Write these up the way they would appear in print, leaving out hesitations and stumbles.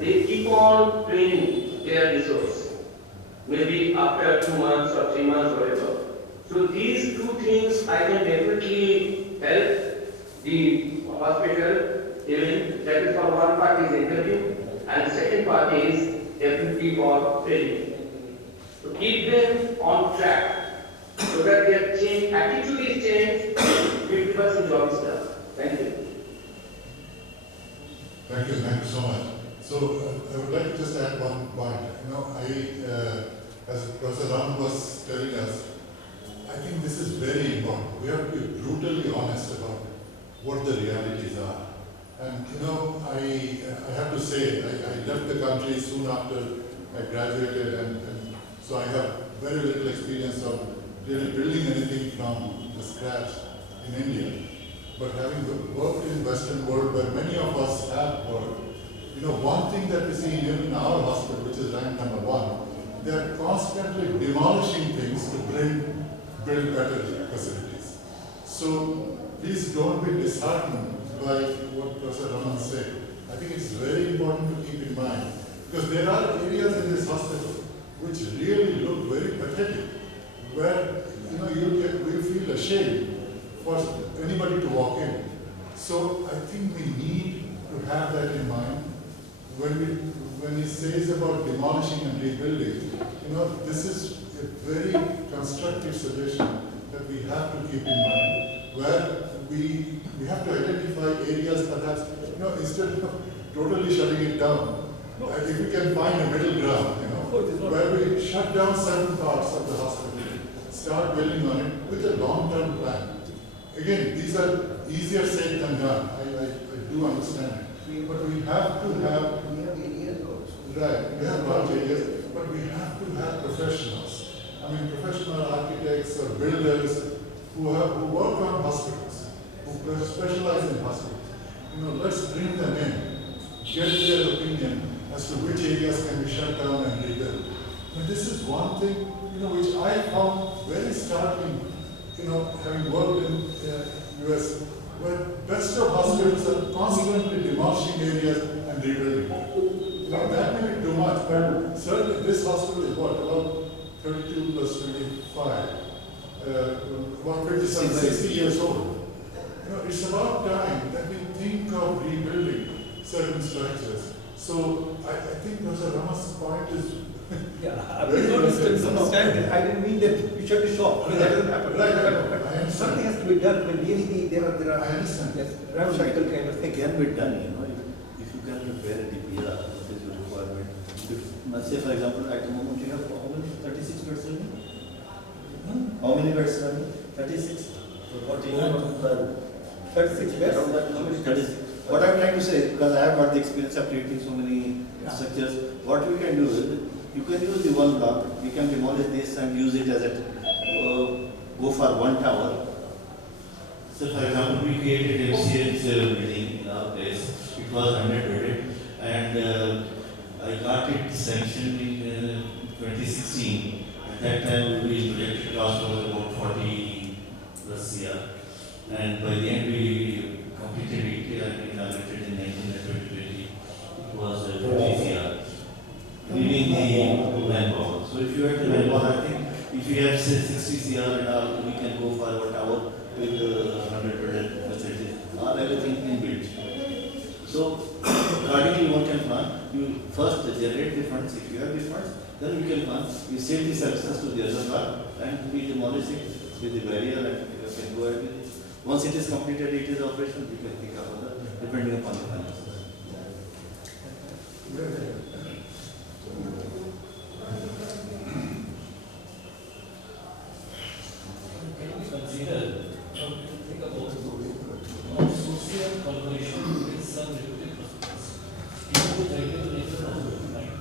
they keep on training their resource, maybe after 2 months or 3 months, whatever. So these two things I can definitely help the hospital. Even that is for one part is interview, and the second part is definitely for training. To keep them on track so that their attitude is changed, 50% job is done. Thank you. Thank you so much. So I would like to just add one point. As Professor Ram was telling us, I think this is very important. We have to be brutally honest about what the realities are. And I have to say, I left the country soon after I graduated, and so I have very little experience of really building anything from the scratch in India. But having worked in Western world where many of us have worked, one thing that we see even in our hospital, which is ranked number 1, they are constantly demolishing things to build better facilities. So please don't be disheartened by what Professor Raman said. I think it's very important to keep in mind, because there are areas in this hospital which really look very pathetic, where you feel ashamed for anybody to walk in. So I think we need to have that in mind when he says about demolishing and rebuilding. This is a very constructive suggestion that we have to keep in mind, where we have to identify areas perhaps, instead of totally shutting it down, if we can find a middle ground, where we shut down certain parts of the hospital, start building on it with a long-term plan. Again, these are easier said than done. I do understand it. But we have to have, right, we have large areas, but we have to have professionals. I mean, professional architects or builders who work on hospitals, who specialize in hospitals. Let's bring them in, get their opinion as to which areas can be shut down and rebuilt. And this is one thing, which I found very startling, having worked in US, where best of hospitals are constantly demolishing areas and rebuilding. That may be too much, but certainly this hospital is about 32 plus 25, about 57, 60 years old. It's about time that we think of rebuilding certain structures. So I think Professor Rama's point is Please don't misunderstand. I didn't mean that you shut the shop. I mean, that doesn't happen. Right. Something has to be done. When really there are I understand. yes, ramifications kind of It things. can be done, if you can prepare a DPR, what is your requirement? Let's say, for example, at the moment you have how many? 36 beds running? How many beds running? 36? So what you have? 36 beds. Around that number is 36. What I'm trying to say, because I have got the experience of creating so many structures, what we can do is, you can use the one block, we can demolish this and use it as a, go for one tower. So for example, we created MCH building in our place. It was 100 bedded, and I got it sanctioned in 2016. At that time, we projected cost was about 40 plus CR, and by the end we completed it and inaugurated in 2020. It was 50 CR, leaving the manpower. So if you have the manpower, I think if you have say 60 CR and all, we can go for a tower with 100 bedded facilities, or everything inbuilt. So accordingly one can plan. You first generate the funds. If you have the funds, then you can plan. You save the services to the other part and we demolish it with the barrier and you can go ahead with it. Once it is completed, it is operational, you can pick up other depending upon the finances. Consider think about social collaboration with some reputed hospitals. People with regular nature of the mind.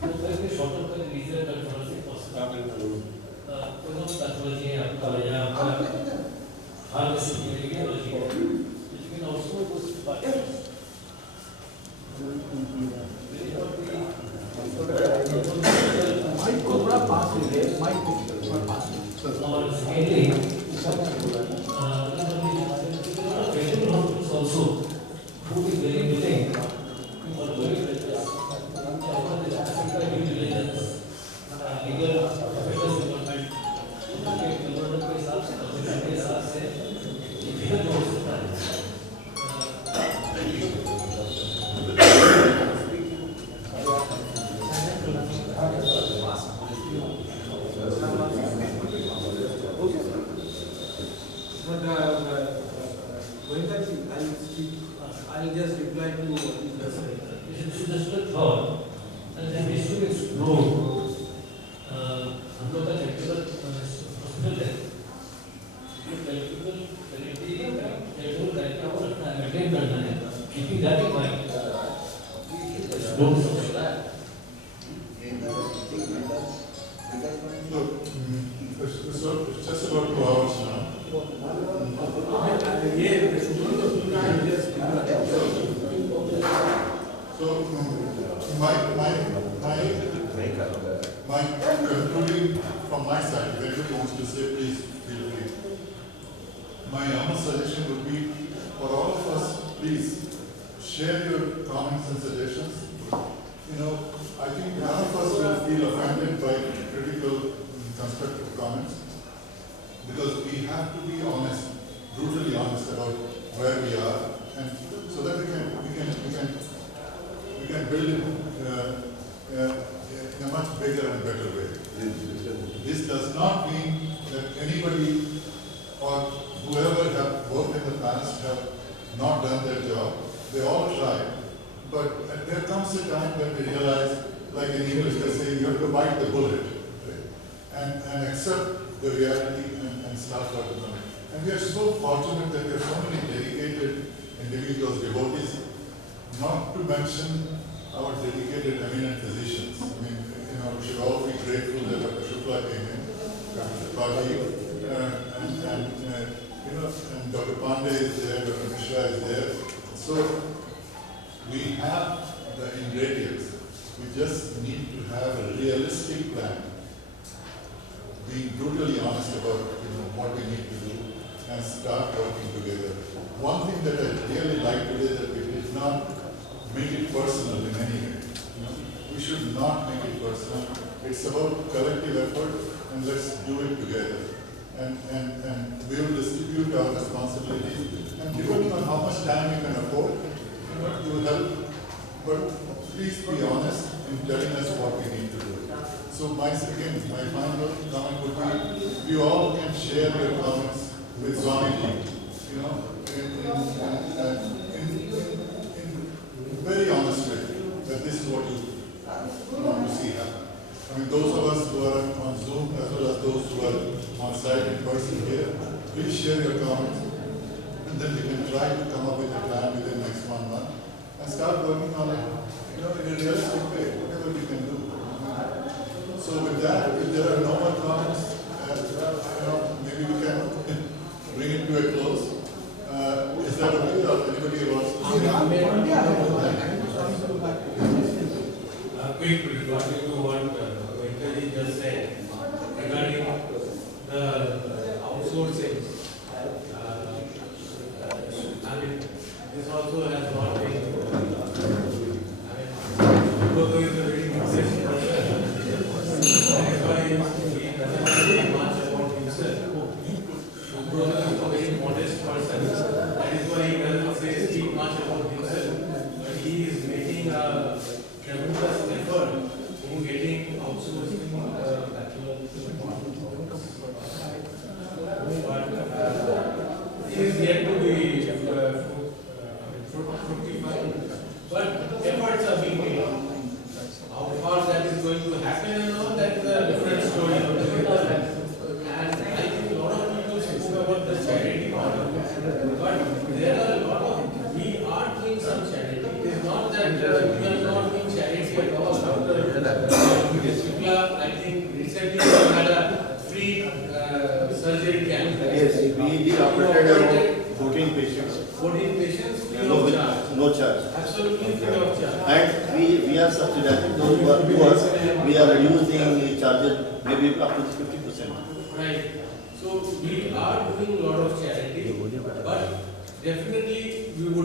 So where the short term is easier than possible. For example, pathology, oncology, pharmacy, radiology, which can also go to partners. Or secondly, also who is very willing or I'll speak, I'll just reply to what you just said. It's just a thought, and then we should explore. हम लोग का technical hospital है, ये technical facility technical करके वो maintain करना है, keeping that in mind. Don't forget that. So, it's just about 2 hours now. So, my concluding from my side, if anybody wants to say, please feel free. My honest suggestion would be for all of us, please share your comments and suggestions. You know, I think none of us will feel offended by critical, constructive comments, because we have to be honest, brutally honest about where we are, and so that we can build it in a much bigger and better way. This does not mean that anybody or whoever have worked in the past have not done their job. They all try, but there comes a time when we realize, like in English they say, you have to bite the bullet, right? and accept the reality and start working on it. And we are so fortunate that there are so many dedicated individuals, devotees, not to mention our dedicated eminent physicians. I mean, you know, we should all be grateful that Dr. Shukla came in, Dr. Tripathi, you know, and Dr. Pandey is there, Dr. Mishra is there. So we have the ingredients. We just need to have a realistic plan. Being brutally honest about what we need to do and start working together. One thing that I really like today that we did not make it personal in any way. We should not make it personal. It's about collective effort, and let's do it together. And we will distribute our responsibilities, and depending on how much time you can afford, you will help. But please be honest in telling us what we need to do. So my final comment would be, you all can share your comments with Swamiji, in very honest way, that this is what you want to see happen. I mean, those of us who are on Zoom, as well as those who are on site in person here, please share your comments, and then we can try to come up with a plan within the next 1 month, and start working on it, in a realistic way, whatever we can do. So with that, if there are no more comments, maybe we can bring it to a close. Is that okay, or anybody wants to say? Quick regarding to what Venkaji just said regarding the outsourcing. I mean, this also has not been. Guru is a very successful person. That is why he doesn't say much about himself. Guru is a very modest person. That is why he doesn't speak much about himself. But he is making a tremendous effort in getting outsourcing it is yet to be fructified, but efforts are being made. How far that is going to happen and all, that is a different story altogether. And I think a lot of people spoke about the charity part of it, but there are a lot of, we are doing some charity. It is not that we are not doing charity at all. Shukla, I think recently we had a free surgery camp. Yes, we operated around 14 patients. 14 patients free of charge. No charge. Absolutely free of charge. And we are subsidizing those who are poor. We are reducing the charges maybe up to 50%. Right. So we are doing a lot of charity, but definitely we would